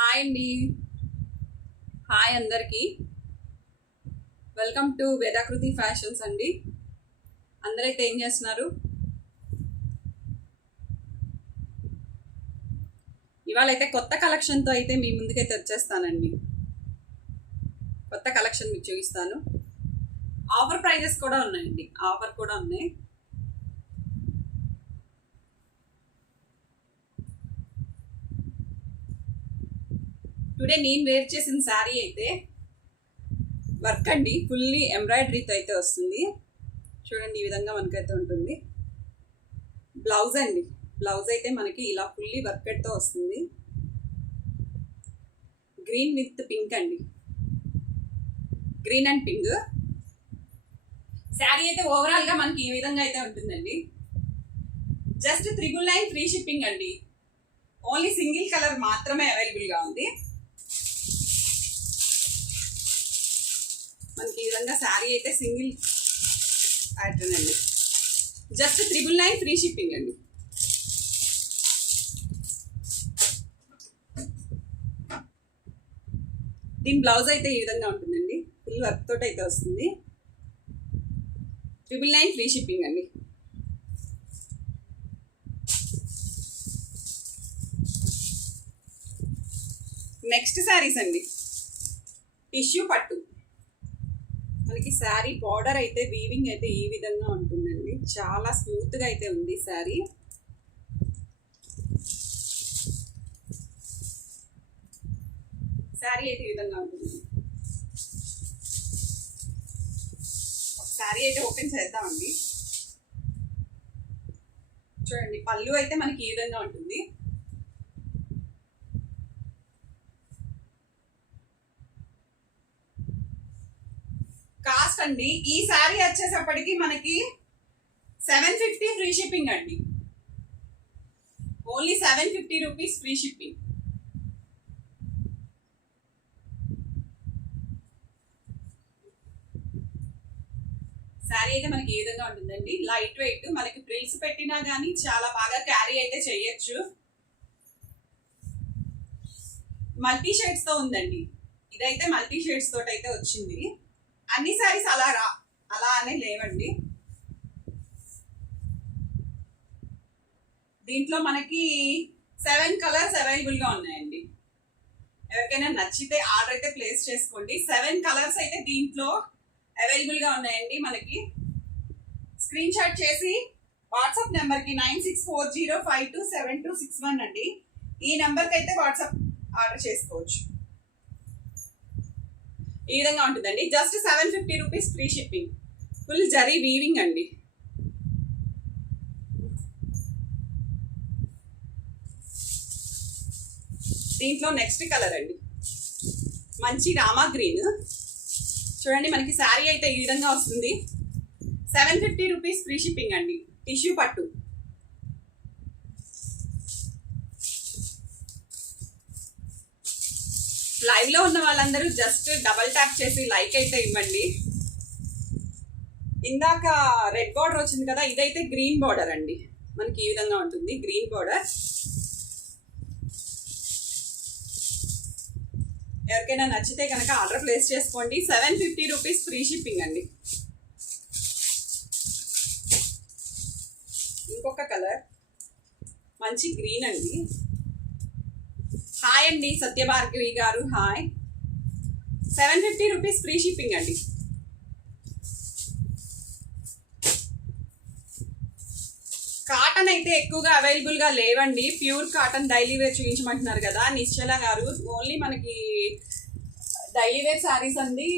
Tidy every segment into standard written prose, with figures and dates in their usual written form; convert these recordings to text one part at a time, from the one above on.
Hi అండి. Hi అందరికీ. Welcome to వేదాకృతి fashions అండి. అందరైతే ఏం చేస్తున్నారు? ఇవాళ అయితే కొత్త కలెక్షన్తో అయితే మీ ముందుకైతే వచ్చేస్తానండి. కొత్త కలెక్షన్ మీకు చూపిస్తాను. ఆఫర్ ప్రైజెస్ కూడా ఉన్నాయండి. ఆఫర్ కూడా ఉన్నాయి. టుడే నేను వేర్ చేసిన శారీ అయితే వర్క్ అండి, ఫుల్లీ ఎంబ్రాయిడరీతో అయితే వస్తుంది. చూడండి, ఈ విధంగా మనకైతే ఉంటుంది. బ్లౌజ్ అండి, బ్లౌజ్ అయితే మనకి ఇలా ఫుల్లీ వర్కెడ్తో వస్తుంది. గ్రీన్ విత్ పింక్ అండి, గ్రీన్ అండ్ పింక్. శారీ అయితే ఓవరాల్గా మనకి ఈ విధంగా అయితే ఉంటుందండి. జస్ట్ 999 ఫ్రీ షిప్పింగ్ అండి. ఓన్లీ సింగిల్ కలర్ మాత్రమే అవైలబుల్గా ఉంది. మనకి ఈ విధంగా శారీ అయితే సింగిల్ ప్యాటర్న్ అండి. జస్ట్ 999 ఫ్రీ షిప్పింగ్ అండి. దీని బ్లౌజ్ అయితే ఈ విధంగా ఉంటుందండి. ఫుల్ వర్క్ తోటి అయితే వస్తుంది. 999 ఫ్రీ షిప్పింగ్ అండి. నెక్స్ట్ శారీస్ అండి, టిష్యూ పట్టు. మనకి శారీ బార్డర్ అయితే వీవింగ్ అయితే ఈ విధంగా ఉంటుందండి. చాలా స్మూత్గా అయితే ఉంది శారీ. శారీ అయితే ఈ విధంగా ఉంటుంది. శారీ అయితే ఓపెన్ చేద్దామండి. చూడండి, పళ్ళు అయితే మనకి ఈ విధంగా ఉంటుంది. కాస్ట్ అండి, ఈ శారీ వచ్చేసప్పటికి మనకి 750 ఫ్రీ షిప్పింగ్ అండి. Only 750 rupees free shipping. Sari అయితే మనకి ఈ విధంగా ఉంటుందండి. లైట్ వెయిట్, మనకి ఫ్రిల్స్ పెట్టినా కానీ చాలా బాగా క్యారీ అయితే చేయొచ్చు. మల్టీ షేడ్స్ తో ఉందండి. ఇదైతే మల్టీ షేడ్స్ తోటి అయితే వచ్చింది. అన్ని శారీస్ అలా అనే లేవండి. దీంట్లో మనకి 7 కలర్స్ అవైలబుల్గా ఉన్నాయండి. ఎవరికైనా నచ్చితే ఆర్డర్ అయితే ప్లేస్ చేసుకోండి. 7 కలర్స్ అయితే దీంట్లో అవైలబుల్గా ఉన్నాయండి. మనకి స్క్రీన్ షాట్ చేసి వాట్సాప్ నెంబర్కి 9640527261 అండి. ఈ నెంబర్కి అయితే వాట్సాప్ ఆర్డర్ చేసుకోవచ్చు. ఈ విధంగా ఉంటుందండి. Just 750 rupees free shipping. Full zari weaving అండి. దీంట్లో నెక్స్ట్ కలర్ అండి, మంచి రామా గ్రీన్. చూడండి, మనకి శారీ అయితే ఈ విధంగా వస్తుంది. 750 రూపీస్ ఫ్రీ షిప్పింగ్ అండి. టిష్యూ పట్టు. లైవ్ లో ఉన్న వాళ్ళందరూ జస్ట్ డబల్ ట్యాప్ చేసి లైక్ అయితే ఇవ్వండి. ఇందాక రెడ్ బార్డర్ వచ్చింది కదా, ఇదైతే గ్రీన్ బార్డర్ అండి. మనకి ఈ విధంగా ఉంటుంది గ్రీన్ బార్డర్. ఎవరికైనా నచ్చితే కనుక ఆర్డర్ ప్లేస్ చేసుకోండి. 750 రూపీస్ ఫ్రీ షిప్పింగ్ అండి. ఇంకొక కలర్ మంచి గ్రీన్ అండి. హాయ్ అండి సత్యభార్గవి గారు, హాయ్. 750 రూపీస్ ఫ్రీ షిప్పింగ్ అండి. కాటన్ అయితే ఎక్కువగా అవైలబుల్గా లేవండి. ప్యూర్ కాటన్ డైలీ వేర్ చూపించమంటున్నారు కదా నిశ్చల గారు. ఓన్లీ మనకి డైలీ వేర్ శారీస్ అండి.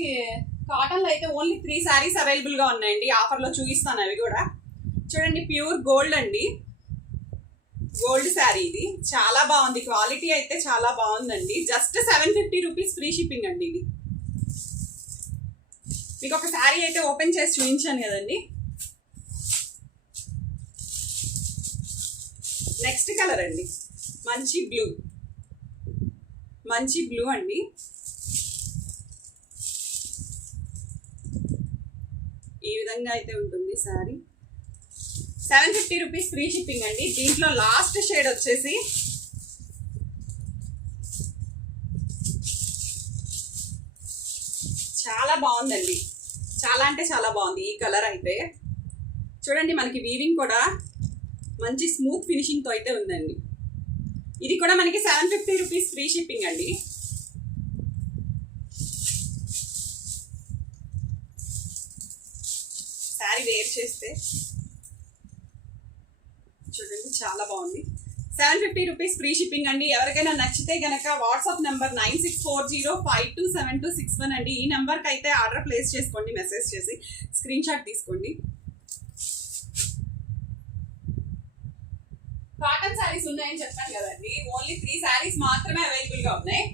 కాటన్లో అయితే ఓన్లీ 3 శారీస్ అవైలబుల్గా ఉన్నాయండి. ఆఫర్లో చూపిస్తాను అవి కూడా. చూడండి, ప్యూర్ గోల్డ్ అండి. గోల్డ్ శారీ ఇది. చాలా బాగుంది, క్వాలిటీ అయితే చాలా బాగుందండి. జస్ట్ 750 రూపీస్ ఫ్రీ షిప్పింగ్ అండి. ఇది మీకు ఒక శారీ అయితే ఓపెన్ చేసి చూపించాను కదండి. నెక్స్ట్ కలర్ అండి, మంచి బ్లూ. మంచి బ్లూ అండి. ఈ విధంగా అయితే ఉంటుంది శారీ. 750 రూపీస్ ఫ్రీ షిప్పింగ్ అండి. దీంట్లో లాస్ట్ షేడ్ వచ్చేసి చాలా బాగుందండి, చాలా అంటే చాలా బాగుంది ఈ కలర్ అయితే. చూడండి మనకి వీవింగ్ కూడా మంచి స్మూత్ ఫినిషింగ్తో అయితే ఉందండి. ఇది కూడా మనకి 750 రూపీస్ ఫ్రీ షిప్పింగ్ అండి. శారీ వేర్ చేస్తే చూడండి చాలా బాగుంది. 750 రూపీస్ ఫ్రీ షిప్పింగ్ అండి. ఎవరికైనా నచ్చితే గనక వాట్సాప్ నెంబర్ 9640527261 అండి. ఈ నెంబర్కి అయితే ఆర్డర్ ప్లేస్ చేసుకోండి, మెసేజ్ చేసి స్క్రీన్ షాట్ తీసుకోండి. కాటన్ శారీస్ ఉన్నాయని చెప్పాను కదండి, ఓన్లీ 3 శారీస్ మాత్రమే అవైలబుల్ గా ఉన్నాయి.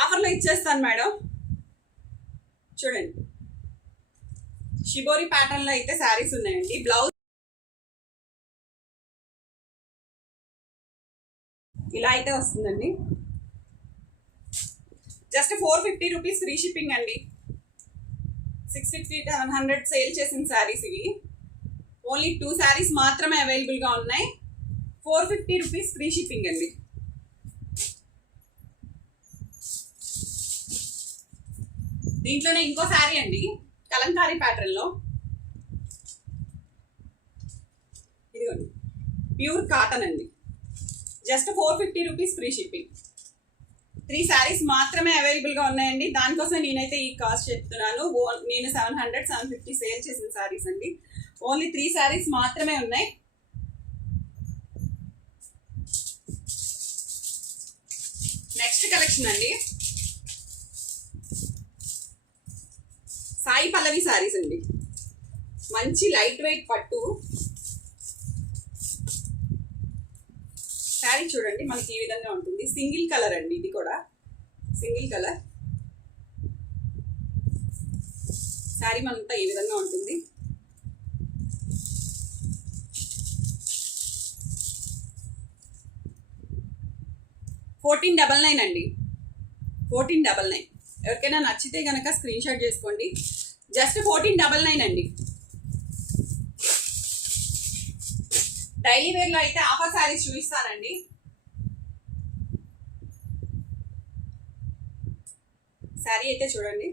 ఆఫర్లో ఇచ్చేస్తాను మేడం. చూడండి షిబోరి ప్యాటర్న్ లో అయితే శారీస్ ఉన్నాయండి. బ్లౌజ్ ఇలా అయితే వస్తుందండి. జస్ట్ 450 రూపీస్ ఫ్రీ షిప్పింగ్ అండి. 650 700 సేల్ చేసిన శారీస్ ఇవి. ఓన్లీ 2 శారీస్ మాత్రమే అవైలబుల్ గా ఉన్నాయి. 450 రూపీస్ ఫ్రీ షిప్పింగ్ అండి. దీంట్లోనే ఇంకో శారీ అండి, కలంకారీ ప్యాటర్న్ లో. ఇదిగోండి ప్యూర్ కాటన్ అండి. Just 450 rupees free shipping. 3 saris మాత్రమే అవైలబుల్ గా ఉన్నాయండి. దానికోసం నేనైతే ఈ కాస్ట్ చెప్తున్నాను. నేను 700 750 సేల్ చేసిన శారీస్ అండి. ఓన్లీ 3 శారీస్ మాత్రమే ఉన్నాయి. నెక్స్ట్ కలెక్షన్ అండి, సాయి పల్లవి శారీస్ అండి. మంచి లైట్ వెయిట్ పట్టు శారీ. చూడండి మనకి ఈ విధంగా ఉంటుంది. సింగిల్ కలర్ అండి, ఇది కూడా సింగిల్ కలర్ శారీ. మనతో ఈ విధంగా ఉంటుంది. $1499 అండి, 1499. ఎవరికైనా నచ్చితే కనుక స్క్రీన్ షాట్ చేసుకోండి. జస్ట్ 1499 అండి. డైలీ వేర్ లో అయితే ఆఫర్ శారీస్ చూపిస్తానండి. శారీ అయితే చూడండి,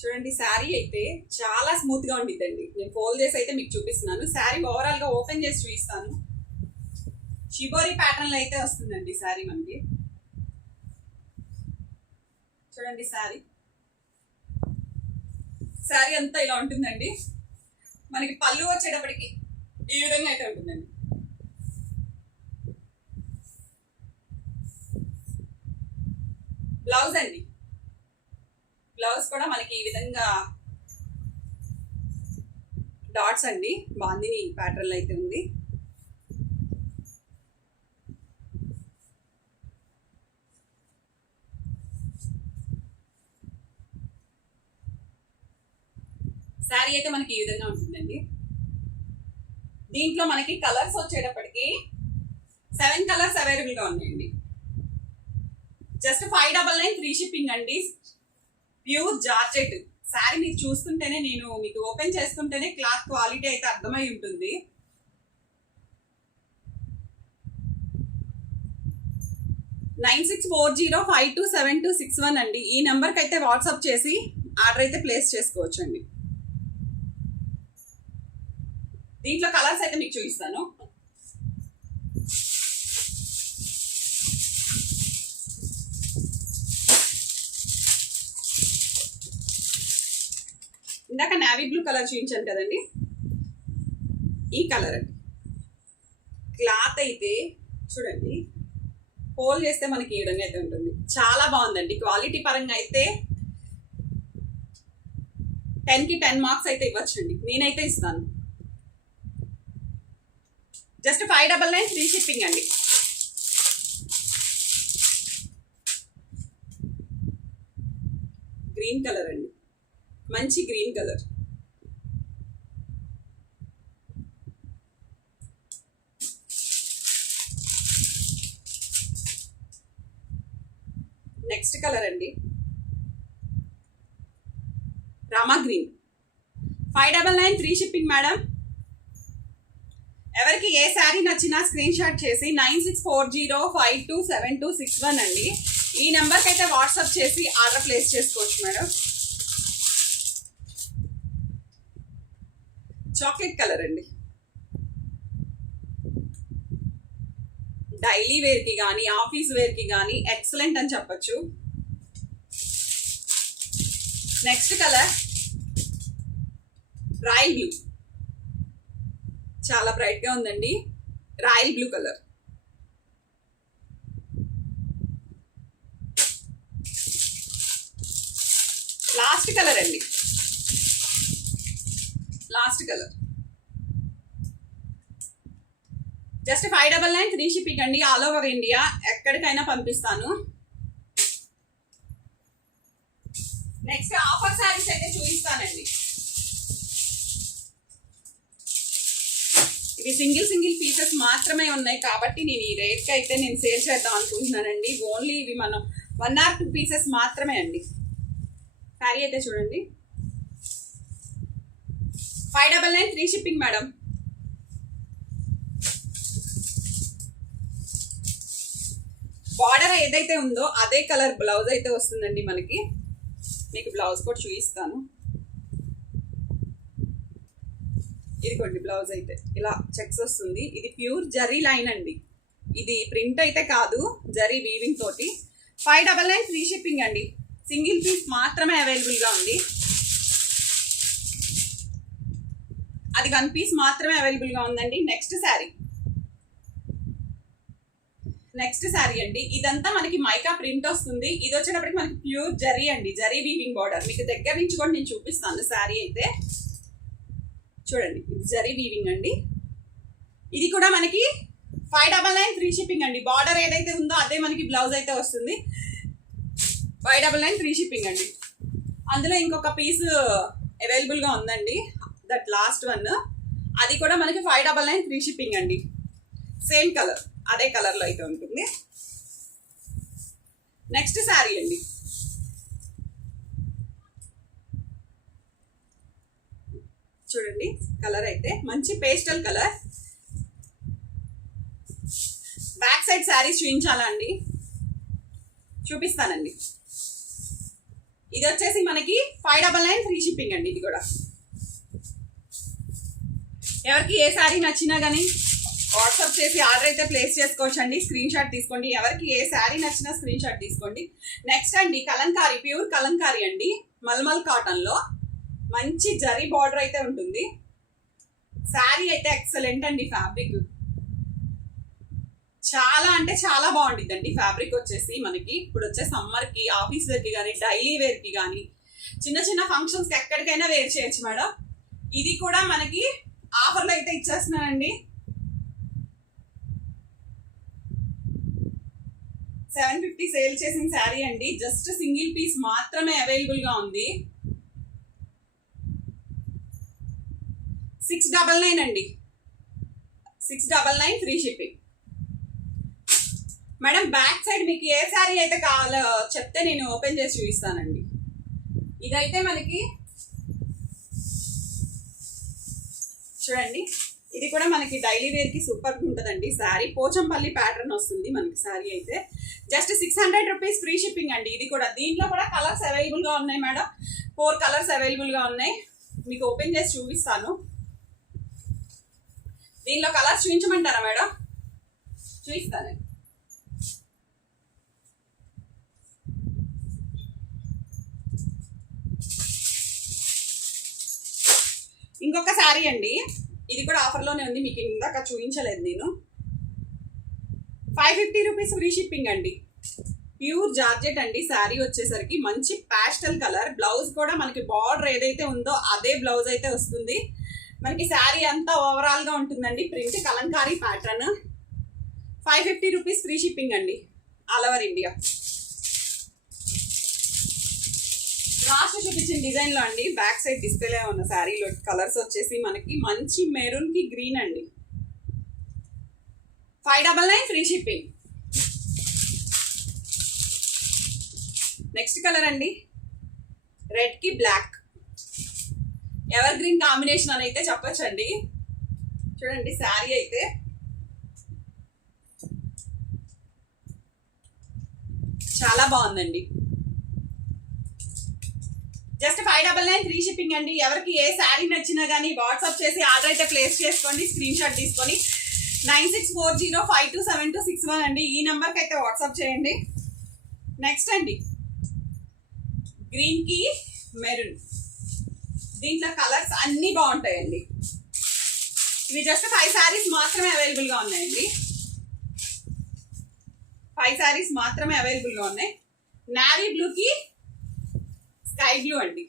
చూడండి శారీ అయితే చాలా స్మూత్ గా ఉండిద్దండి. నేను ఫోల్డ్ చేసి అయితే మీకు చూపిస్తున్నాను. శారీ ఓవరాల్ గా ఓపెన్ చేసి చూపిస్తాను. షిబోరి ప్యాటర్న్ లో అయితే వస్తుందండి శారీ మనకి. చూడండి శారీ అంతా ఇలా ఉంటుందండి. మనకి పళ్ళు వచ్చేటప్పటికి ఈ విధంగా అయితే ఉంటుందండి. బ్లౌజ్ అండి, బ్లౌజ్ కూడా మనకి ఈ విధంగా డాట్స్ అండి. బాందిని ప్యాటర్న్ అయితే ఉంది. శారీ అయితే మనకి ఈ విధంగా ఉంటుందండి. దీంట్లో మనకి కలర్స్ వచ్చేటప్పటికి 7 కలర్స్ అవైలబుల్ గా ఉన్నాయండి. జస్ట్ 599 ఫ్రీ షిప్పింగ్ అండి. Pure georgette sari. మీరు చూస్తుంటేనే, నేను మీకు ఓపెన్ చేస్తుంటేనే క్లాత్ క్వాలిటీ అయితే అర్థమై ఉంటుంది. $9640527261 అండి. ఈ నెంబర్కి అయితే వాట్సాప్ చేసి ఆర్డర్ అయితే ప్లేస్ చేసుకోవచ్చు అండి. దీంట్లో కలర్స్ అయితే మీకు చూపిస్తాను. ఇందాక నావీ బ్లూ కలర్ చూపించాను కదండి, ఈ కలర్ అండి. క్లాత్ అయితే చూడండి, హోల్ చేస్తే మనకి ఈ విధంగా అయితే ఉంటుంది. చాలా బాగుందండి. క్వాలిటీ పరంగా అయితే 10కి 10 మార్క్స్ అయితే ఇవ్వచ్చండి. నేనైతే ఇస్తాను. జస్ట్ 599 ఫ్రీ షిప్పింగ్ అండి. గ్రీన్ కలర్ అండి, మంచి గ్రీన్ కలర్. నెక్స్ట్ కలర్ అండి, Rama green. 599 free shipping madam. ఎవరికి ఏ శారీ నచ్చినా స్క్రీన్ షాట్ చేసి 9640527261 అండి, ఈ నెంబర్కి అయితే వాట్సాప్ చేసి ఆర్డర్ ప్లేస్ చేసుకోవచ్చు మేడం. చాక్లెట్ కలర్ అండి, డైలీ వేర్కి కానీ ఆఫీస్ వేర్కి కానీ ఎక్సలెంట్ అని చెప్పచ్చు. నెక్స్ట్ కలర్ రాయల్ బ్లూ, చాలా బ్రైట్ గా ఉందండి. Royal blue colour. Last colour అండి, last colour. Just 599 free shipping అండి, ఆల్ ఓవర్ ఇండియా, ఎక్కడికైనా పంపిస్తాను. నెక్స్ట్ ఆఫర్ శారీస్ అయితే చూపిస్తానండి. ఇవి సింగిల్ పీసెస్ మాత్రమే ఉన్నాయి కాబట్టి నేను ఈ రేట్కి అయితే నేను సేల్ చేద్దాం అనుకుంటున్నానండి. ఓన్లీ ఇవి మనం 1 or 2 పీసెస్ మాత్రమే అండి. శారీ అయితే చూడండి, 599 ఫ్రీ షిప్పింగ్ మేడం. బార్డర్ ఏదైతే ఉందో అదే కలర్ బ్లౌజ్ అయితే వస్తుందండి మనకి. మీకు బ్లౌజ్ కూడా చూపిస్తాను. ఇదిగోండి బ్లౌజ్ అయితే ఇలా చెక్స్ వస్తుంది. ఇది ప్యూర్ జరీ లైన్ అండి, ఇది ప్రింట్ అయితే కాదు, జరీ వీవింగ్ తోటి. 599 ఫ్రీ షిప్పింగ్ అండి. సింగిల్ పీస్ మాత్రమే అవైలబుల్గా ఉంది. అది 1 పీస్ మాత్రమే అవైలబుల్గా ఉందండి. నెక్స్ట్ శారీ అండి, ఇదంతా మనకి మైకా ప్రింట్ వస్తుంది. ఇది వచ్చేటప్పటికి మనకి ప్యూర్ జరీ అండి, జరీ వీవింగ్ బార్డర్. మీకు దగ్గర నుంచి కూడా నేను చూపిస్తాను. శారీ అయితే చూడండి, ఇది జరీ వీవింగ్ అండి. ఇది కూడా మనకి 599 ఫ్రీ షిప్పింగ్ అండి. బార్డర్ ఏదైతే ఉందో అదే మనకి బ్లౌజ్ అయితే వస్తుంది. 599 ఫ్రీ షిప్పింగ్ అండి. అందులో ఇంకొక పీస్ అవైలబుల్గా ఉందండి, దట్ లాస్ట్ వన్. అది కూడా మనకి 599 ఫ్రీ షిప్పింగ్ అండి. సేమ్ కలర్, అదే కలర్లో అయితే ఉంటుంది. నెక్స్ట్ శారీ అండి, చూడండి కలర్ అయితే మంచి pastel colour. Back side saris చూపించాలా అండి? చూపిస్తానండి. ఇది వచ్చేసి మనకి 599 ఫ్రీ షిప్పింగ్ అండి. ఇది కూడా ఎవరికి ఏ శారీ నచ్చినా కానీ వాట్సాప్ చేసి ఆర్డర్ అయితే ప్లేస్ చేసుకోవచ్చు అండి. స్క్రీన్ షాట్ తీసుకోండి. ఎవరికి ఏ శారీ నచ్చినా స్క్రీన్ షాట్ తీసుకోండి. నెక్స్ట్ అండి కలంకారీ, ప్యూర్ కలంకారీ అండి, మల్మల్ కాటన్ లో మంచి జరీ బార్డర్ అయితే ఉంటుంది. శారీ అయితే ఎక్సలెంట్ అండి. ఫ్యాబ్రిక్ చాలా అంటే చాలా బాగుంటుందండి. ఫ్యాబ్రిక్ వచ్చేసి మనకి ఇప్పుడు వచ్చే సమ్మర్ కి, ఆఫీస్ వేర్ కి కానీ, డైలీ వేర్ కి కానీ, చిన్న చిన్న ఫంక్షన్స్ కి ఎక్కడికైనా వేర్ చేయొచ్చు మేడం. ఇది కూడా మనకి ఆఫర్లో అయితే ఇచ్చేస్తున్నానండి. 750 సేల్ చేసిన శారీ అండి. జస్ట్ సింగిల్ పీస్ మాత్రమే అవైలబుల్ గా ఉంది. 699 అండి, 699 free shipping madam. Back side మీకు ఏ శారీ అయితే కావాలో చెప్తే నేను ఓపెన్ చేసి చూపిస్తానండి. ఇదైతే మనకి చూడండి, ఇది కూడా మనకి డైలీ వేర్ కి సూపర్ ఉంటుందండి. శారీ పోచంపల్లి ప్యాటర్న్ వస్తుంది మనకి. శారీ అయితే జస్ట్ 600 రూపీస్ ఫ్రీ షిప్పింగ్ అండి. ఇది కూడా, దీంట్లో కూడా కలర్స్ అవైలబుల్ గా ఉన్నాయి మేడం. 4 కలర్స్ అవైలబుల్ గా ఉన్నాయి. మీకు ఓపెన్ చేసి చూపిస్తాను. దీనిలో కలర్స్ చూపించమంటారా మేడం? చూపిస్తానండి. ఇంకొక శారీ అండి, ఇది కూడా ఆఫర్లోనే ఉంది. మీకు ఇందాక చూపించలేదు నేను. 550 రూపీస్ ఫ్రీ షిప్పింగ్ అండి. ప్యూర్ జార్జెట్ అండి. శారీ వచ్చేసరికి మంచి ప్యాస్టల్ కలర్. బ్లౌజ్ కూడా మనకి బార్డర్ ఏదైతే ఉందో అదే బ్లౌజ్ అయితే వస్తుంది. మనకి శారీ అంతా ఓవరాల్ గా ఉంటుందండి. Print Kalamkari pattern. 550 rupees free shipping అండి, ఆల్ ఓవర్ ఇండియా. లాస్ట్ చూపించిన డిజైన్ లో అండి, బ్యాక్ సైడ్ డిస్ప్లేలో ఉన్న శారీలో కలర్స్ వచ్చేసి మనకి మంచి మెరూన్ కి గ్రీన్ అండి. 599 ఫ్రీ షిప్పింగ్. నెక్స్ట్ కలర్ అండి, రెడ్ కి బ్లాక్, ఎవర్ గ్రీన్ కాంబినేషన్ అని అయితే చెప్పొచ్చండి. చూడండి శారీ అయితే చాలా బాగుందండి. జస్ట్ 599 ఫ్రీ షిప్పింగ్ అండి. ఎవరికి ఏ శారీ నచ్చినా కానీ వాట్సాప్ చేసి ఆర్డర్ అయితే ప్లేస్ చేసుకోండి. స్క్రీన్ షాట్ తీసుకొని 9640527261 అండి, ఈ నెంబర్కి అయితే వాట్సాప్ చేయండి. నెక్స్ట్ అండి గ్రీన్ కి మెరూన్, దీంట్లో కలర్స్ అన్నీ బాగుంటాయండి. ఇవి జస్ట్ 5 శారీస్ మాత్రమే అవైలబుల్గా ఉన్నాయండి. 5 శారీస్ మాత్రమే అవైలబుల్గా ఉన్నాయి. నావీ బ్లూకి స్కై బ్లూ అండి,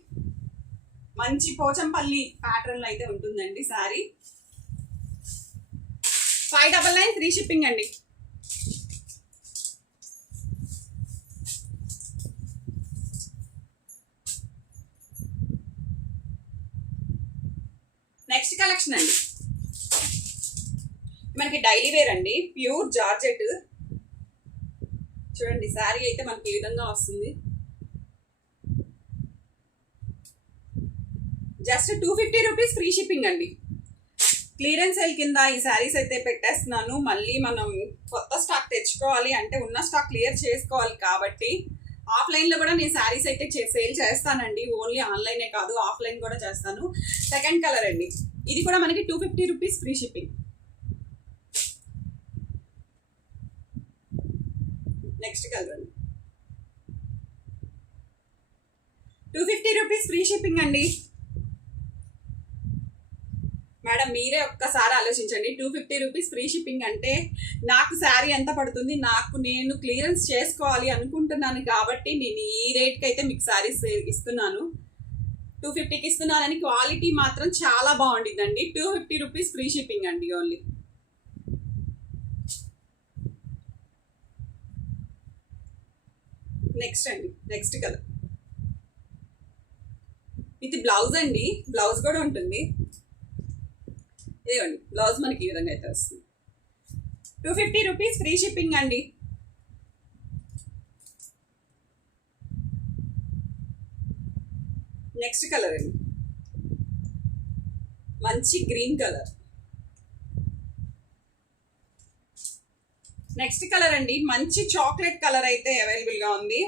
మంచి పోచంపల్లి ప్యాటర్న్ అయితే ఉంటుందండి శారీ. 599 ఫ్రీ షిప్పింగ్ అండి. నెక్స్ట్ కలెక్షన్ అండి మనకి డైలీ వేర్ అండి, ప్యూర్ జార్జెట్. చూడండి శారీ అయితే మనకి ఈ విధంగా వస్తుంది. జస్ట్ 250 రూపీస్ ఫ్రీ షిప్పింగ్ అండి. క్లియరెన్స్ సేల్ కింద ఈ శారీస్ అయితే పెట్టేస్తున్నాను. మళ్ళీ మనం కొత్త స్టాక్ తెచ్చుకోవాలి అంటే ఉన్న స్టాక్ క్లియర్ చేసుకోవాలి కాబట్టి ఆఫ్లైన్లో కూడా నేను శారీస్ అయితే సేల్ చేస్తానండి. ఓన్లీ ఆన్లైనే కాదు, ఆఫ్లైన్ కూడా చేస్తాను. సెకండ్ కలర్ అండి, ఇది కూడా మనకి 250 rupees free shipping. Next colour అండి, 250 రూపీస్ ఫ్రీ షిప్పింగ్ అండి. మేడం మీరే ఒక్కసారి ఆలోచించండి, 250 రూపీస్ ఫ్రీ షిప్పింగ్ అంటే నాకు శారీ ఎంత పడుతుంది, నేను క్లియరెన్స్ చేసుకోవాలి అనుకుంటున్నాను కాబట్టి నేను ఈ రేట్కి అయితే మీకు శారీస్ ఇస్తున్నాను. 250కి ఇస్తున్నానని క్వాలిటీ మాత్రం చాలా బాగుంటుందండి. 250 రూపీస్ ఫ్రీ షిప్పింగ్ అండి ఓన్లీ. నెక్స్ట్ అండి, నెక్స్ట్ కలర్ ఇది బ్లౌజ్ అండి, బ్లౌజ్ కూడా ఉంటుంది. ఇదిగోండి బ్లౌజ్ మనకి ఈ విధంగా అయితే వస్తుంది. 250 రూపీస్ ఫ్రీ షిప్పింగ్ అండి. నెక్స్ట్ కలర్ అండి, మంచి గ్రీన్ కలర్. నెక్స్ట్ కలర్ అండి, మంచి చాక్లెట్ కలర్ అయితే అవైలబుల్గా ఉంది.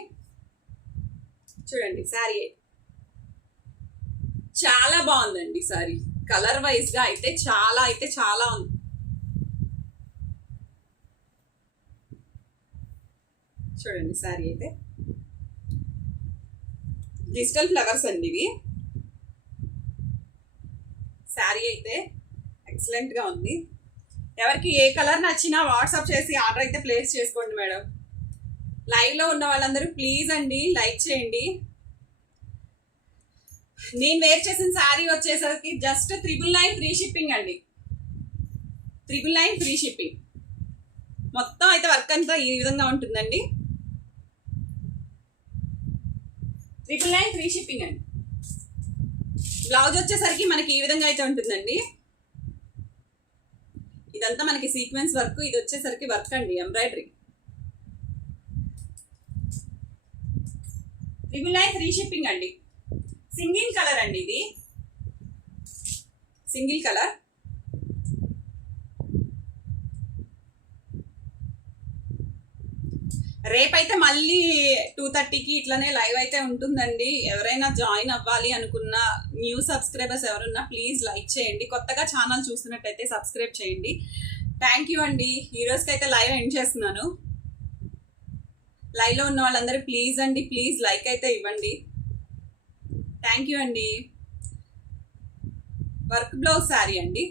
చూడండి శారీ చాలా బాగుందండి. శారీ కలర్ వైజ్గా అయితే చాలా ఉంది. చూడండి శారీ అయితే డిజిటల్ ఫ్లవర్స్ అండి ఇవి. శారీ అయితే ఎక్సలెంట్గా ఉంది. ఎవరికి ఏ కలర్ నచ్చినా వాట్సాప్ చేసి ఆర్డర్ అయితే ప్లేస్ చేసుకోండి మేడం. లైవ్లో ఉన్న వాళ్ళందరూ ప్లీజ్ అండి లైక్ చేయండి. నేను వేర్ చేసిన శారీ వచ్చేసరికి జస్ట్ 999 ఫ్రీ షిప్పింగ్ అండి. 999 ఫ్రీ షిప్పింగ్. మొత్తం అయితే వర్క్ అంతా ఈ విధంగా ఉంటుందండి. 999 ఫ్రీ షిప్పింగ్ అండి. బ్లౌజ్ వచ్చేసరికి మనకి ఈ విధంగా అయితే ఉంటుందండి. ఇదంతా మనకి సీక్వెన్స్ వర్క్, ఇది వచ్చేసరికి వర్క్ అండి ఎంబ్రాయిడరీ. 999 ఫ్రీ షిప్పింగ్ అండి. సింగిల్ కలర్ అండి, ఇది సింగిల్ కలర్. రేపైతే మళ్ళీ 2:30కి ఇట్లనే లైవ్ అయితే ఉంటుందండి. ఎవరైనా జాయిన్ అవ్వాలి అనుకున్న న్యూ సబ్స్క్రైబర్స్ ఎవరున్నా ప్లీజ్ లైక్ చేయండి. కొత్తగా ఛానల్ చూస్తున్నట్టయితే సబ్స్క్రైబ్ చేయండి. థ్యాంక్ యూ అండి. ఈ రోజుకి అయితే లైవ్ ఎండ్ చేస్తున్నాను. లైవ్లో ఉన్న వాళ్ళందరూ ప్లీజ్ అండి, ప్లీజ్ లైక్ అయితే ఇవ్వండి. థ్యాంక్ యూ అండి. వర్క్ బ్లౌజ్ శారీ అండి.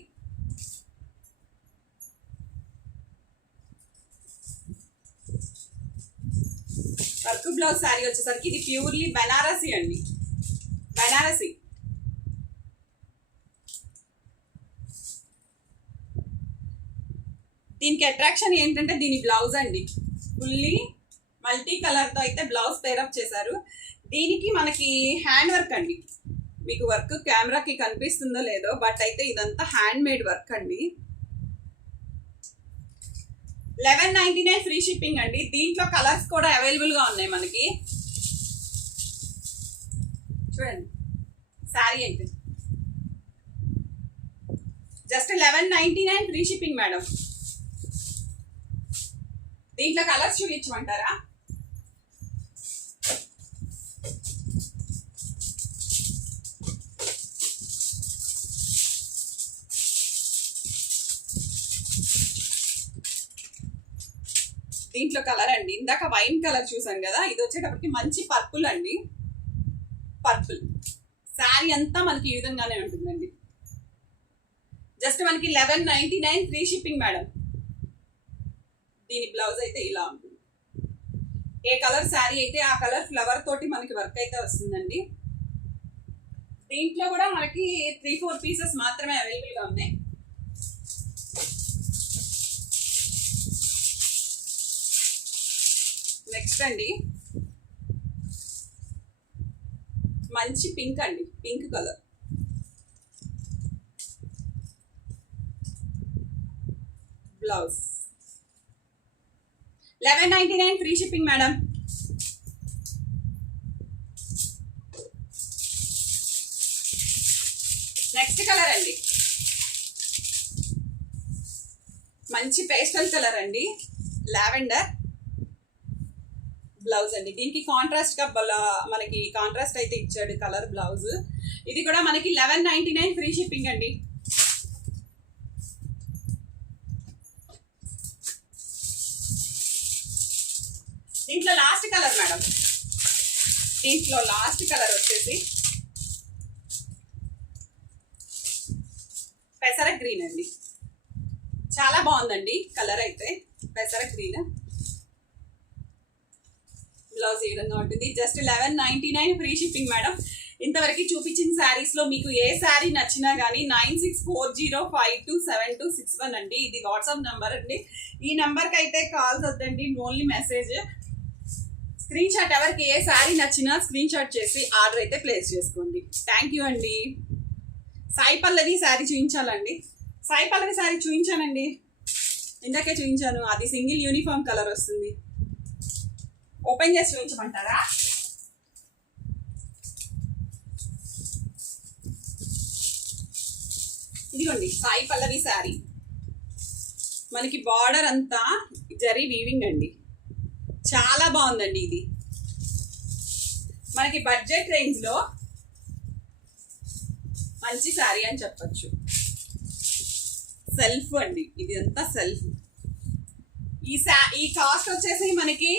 వర్క్ బ్లౌజ్ శారీ వచ్చేసరికి ఇది ప్యూర్లీ బనారసి అండి, బనారసి. దీనికి అట్రాక్షన్ ఏంటంటే దీని బ్లౌజ్ అండి, ఫుల్లీ మల్టీ కలర్తో అయితే బ్లౌజ్ పేరప్ చేశారు. దీనికి మనకి హ్యాండ్ వర్క్ అండి. మీకు వర్క్ కెమెరాకి కనిపిస్తుందో లేదో బట్ అయితే ఇదంతా హ్యాండ్ మేడ్ వర్క్ అండి. 1199 ఫ్రీ షిప్పింగ్ అండి. దీంట్లో కలర్స్ కూడా అవైలబుల్గా ఉన్నాయి మనకి. చూడండి శారీ అయితే జస్ట్ 1199 ఫ్రీ షిప్పింగ్ మేడం. దీంట్లో కలర్స్ చూపించమంటారా? దీంట్లో కలర్ అండి, ఇందాక వైన్ కలర్ చూసాం కదా, ఇది వచ్చేటప్పటికి మంచి పర్పుల్ అండి. పర్పుల్ శారీ అంతా మనకి ఈ విధంగానే ఉంటుందండి. జస్ట్ మనకి 1199 ఫ్రీ షిప్పింగ్ మేడం. దీని బ్లౌజ్ అయితే ఇలా ఉంటుంది. ఏ కలర్ శారీ అయితే ఆ కలర్ ఫ్లవర్ తోటి మనకి వర్క్ అయితే వస్తుందండి. దీంట్లో కూడా మనకి 3-4 పీసెస్ మాత్రమే అవైలబుల్ గా ఉన్నాయి. నెక్స్ట్ అండి మంచి పింక్ అండి, pink colour. Blouse 1199 free shipping madam. Next colour అండి మంచి పేస్టల్ కలర్ అండి, లావెండర్. బ్లౌజ్ అండి దీనికి కాంట్రాస్ట్ గా మనకి కాంట్రాస్ట్ అయితే ఇచ్చాడు కలర్ బ్లౌజ్. ఇది కూడా మనకి 1199 ఫ్రీ షిప్పింగ్ అండి. దీంట్లో లాస్ట్ కలర్ మేడం, దీంట్లో లాస్ట్ కలర్ వచ్చేసి పెసర గ్రీన్ అండి. చాలా బాగుందండి కలర్ అయితే, పెసర గ్రీన్. బ్లౌజ్ ఈ విధంగా ఉంటుంది. Just 1199 free shipping madam. ఇంతవరకు చూపించిన శారీస్ లో మీకు ఏ శారీ నచ్చినా కానీ 9640527261 అండి, ఇది వాట్సాప్ నంబర్ అండి. ఈ నంబర్కి అయితే కాల్స్ వద్దండి, ఓన్లీ మెసేజ్. స్క్రీన్ షాట్ ఎవరికి ఏ శారీ నచ్చినా స్క్రీన్ షాట్ చేసి ఆర్డర్ అయితే ప్లేస్ చేసుకోండి. థ్యాంక్ యూ అండి. సాయి పల్లవి శారీ చూపించాలండి. సాయి పల్లవి శారీ చూపించానండి, ఇందాకే చూపించాను. అది సింగిల్ యూనిఫామ్ కలర్ వస్తుంది. ఓపెన్ చేసి చూపించమంటారా? ఇదిగోండి సాయి పల్లవి శారీ. మనకి బార్డర్ అంతా జరీ వీవింగ్ అండి, చాలా బాగుందండి. ఇది మనకి బడ్జెట్ రేంజ్ లో మంచి శారీ అని చెప్పచ్చు. సెల్ఫ్ అండి, ఇది అంతా సెల్ఫ్. ఈ కాస్ట్ వచ్చేసి మనకి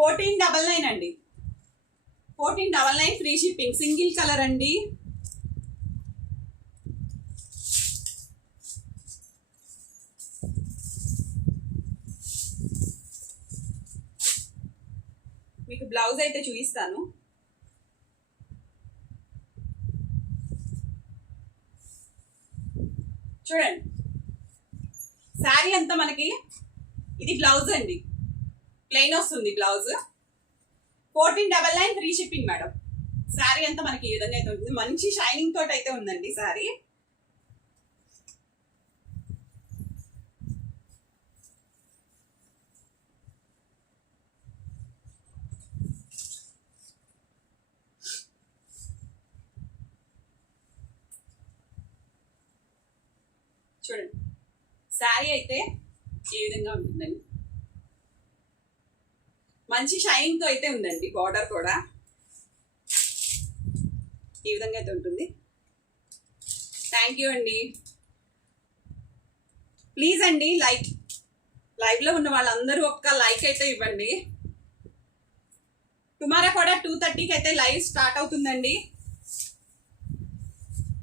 1499 అండి. 1499 ఫ్రీ షిప్పింగ్. సింగిల్ కలర్ అండి. మీకు బ్లౌజ్ అయితే చూపిస్తాను. చూడండి శారీ అంతా మనకి ఇది బ్లౌజ్ అండి, ప్లెయిన్ వస్తుంది blouse. 1499 free shipping madam. Sari అంతా మనకి ఈ విధంగా అయితే ఉంటుంది. మంచి షైనింగ్ తోటి అయితే ఉందండి శారీ. చూడండి శారీ అయితే ఈ విధంగా ఉంటుందండి. మంచి షైనింగ్ తో అయితే ఉందండి. బార్డర్ కూడా ఈ విధంగా అయితే ఉంటుంది. థ్యాంక్ యూ అండి. ప్లీజ్ అండి లైవ్ లో ఉన్న వాళ్ళందరూ ఒక్క లైక్ అయితే ఇవ్వండి. టుమారో కూడా 2:30కి అయితే లైవ్ స్టార్ట్ అవుతుందండి.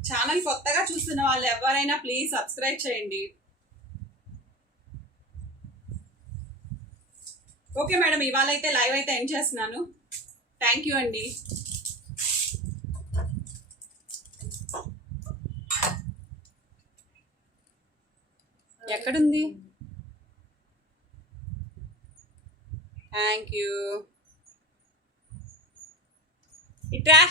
ఛానల్ కొత్తగా చూస్తున్న వాళ్ళు ఎవరైనా ప్లీజ్ సబ్స్క్రైబ్ చేయండి. ఓకే మేడం, ఇవాళ అయితే లైవ్ అయితే ఎండ్ చేస్తున్నాను. థ్యాంక్ యూ అండి. ఎక్కడుంది? Thank you. ఇట్రా.